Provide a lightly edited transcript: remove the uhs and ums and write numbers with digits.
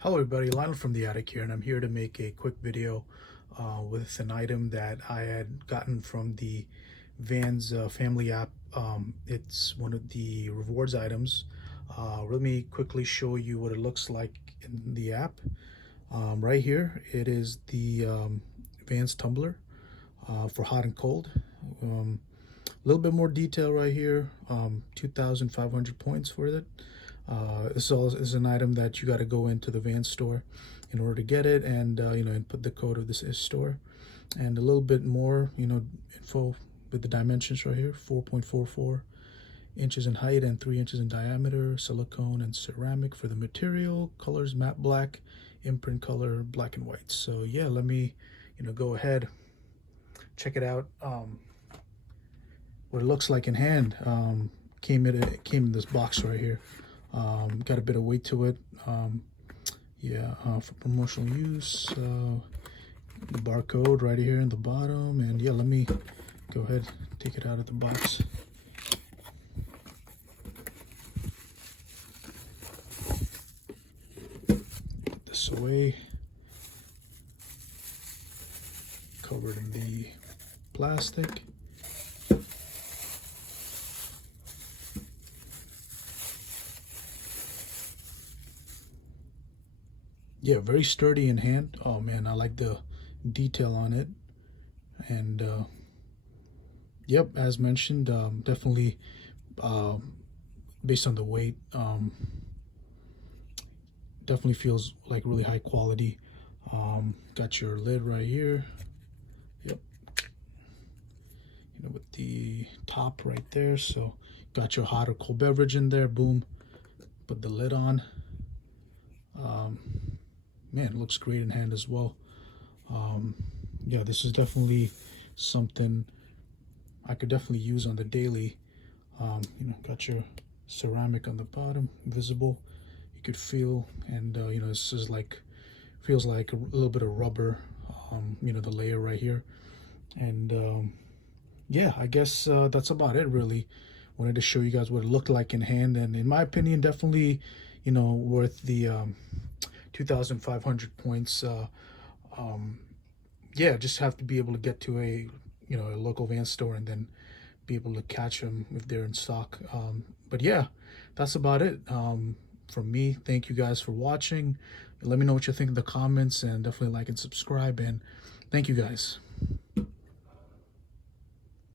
Hello everybody, Lionel from the Attic here, and I'm here to make a quick video with an item that I had gotten from the Vans family app. It's one of the rewards items. Let me quickly show you what it looks like in the app. Right here, it is the Vans Tumbler for hot and cold. A little bit more detail right here, 2,500 points for it. This is an item that you got to go into the Vans store in order to get it, and input the code of this store, and a little bit more info with the dimensions right here: 4.44 inches in height and 3 inches in diameter, silicone and ceramic for the material, colors matte black, imprint color black and white. So yeah, let me go ahead, check it out. What it looks like in hand. Came in this box right here. Got a bit of weight to it. For promotional use, the barcode right here in the bottom, and yeah, let me go ahead, take it out of the box. Put this away, covered in the plastic. Yeah, very sturdy in hand. Oh man, I like the detail on it. And yep, as mentioned, definitely based on the weight, definitely feels like really high quality. Got your lid right here. Yep, with the top right there. So got your hot or cold beverage in there. Boom, put the lid on. Man, it looks great in hand as well. Yeah, this is definitely something I could definitely use on the daily. Got your ceramic on the bottom, visible. You could feel, and this is feels like a little bit of rubber. The layer right here, and yeah, I guess that's about it really. Wanted to show you guys what it looked like in hand, and in my opinion, definitely worth the 2,500 points. Yeah, just have to be able to get to a local Vans store and then be able to catch them if they're in stock. But yeah, that's about it from me. Thank you guys for watching. Let me know what you think in the comments, and definitely like and subscribe, and thank you guys.